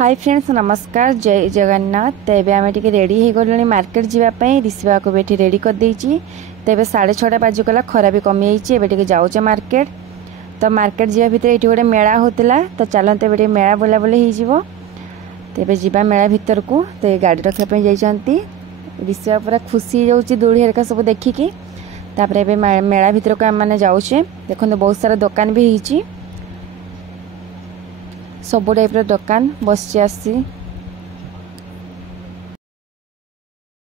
Hi friends नमस्कार जय जगन्नाथ। तेबे आम टे रेडी हो गलु मार्केट जावाई रिसीवा को भी रेडी कर देची। तेबे 6:30 बाजिगला खरा भी कमी जाइए जाऊे मार्केट। तो मार्केट जा भितर ये गोटे मेला होता तो चलते ए मेला बुलाबुली हो तेबे जीवा मेला भितर को तो गाड़ी रखापी जाती रिसीवा पूरा खुशी हो दूरी हरिका सब देखिकी। तापर मेला भितर को आम मैंने जाऊे देखो बहुत सारा दुकान भी होती सब टाइप दुकान बस आसी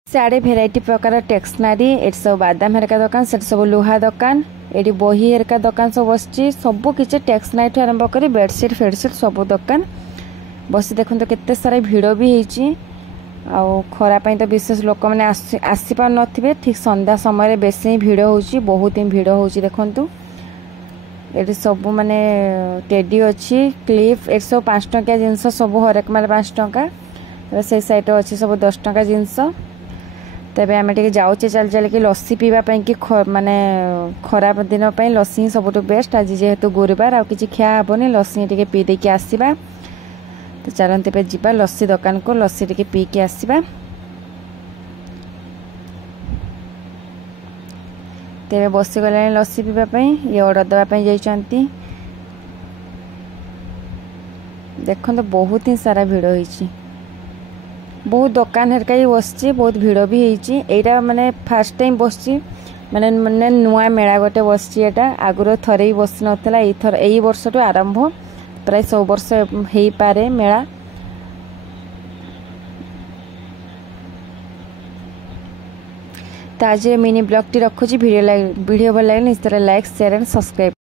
साड़े भेराइटी प्रकार टेक्सनारी ये सब बादाम हेरका दुकान से सब लुहा दुकान ये बही हेरका दुकान सब बस सब किसी टेक्सनारी आरंभ कर बेडसीट फेडसीट सब दुकान बस देखो तो केते सारा भिड़ भी होती खरापाई तो विशेष लोक मैंने आसी पार नथिबे। ठीक संध्या समय बेस ही भिड़ हो बहुत ही भिड़ हो देखु ये सब माने टेडी अच्छी क्लिप ये सब 5 टंकिया जिनस सब हरेक माल 5 टंका से साइड अच्छी सब 10 टंका जिनस। तेबे आम टे जाऊे चल चल कि लस्सी पीवाई कि माने खराब दिन लस्सी ही सब बेस्ट। आज जेहेतु गुरुवार आ कि खिया हेनी लस्सी टे पी देकी आसवा। तो चलते पे जीवा लस्सी दुकान को लस्सी टे पी के आसवा। तेरे बसीगला लस्सी पीवाई ये ऑर्डर देवाई जाइंट देखो तो बहुत ही सारा भिड़ होती बहुत दुकान हेरका ही बस बहुत भिड़ भी होती। यहाँ माने फास्ट टाइम बस माने माने नुआ मेला गोटे बस आगुरी थरे ही बस नाला यही वर्ष आरंभ प्राय 100 वर्ष हो पारे मेला। तो आज मिनी ब्लॉग टी रखुची वीडियो भल लगे लाइक शेयर एंड सब्सक्राइब।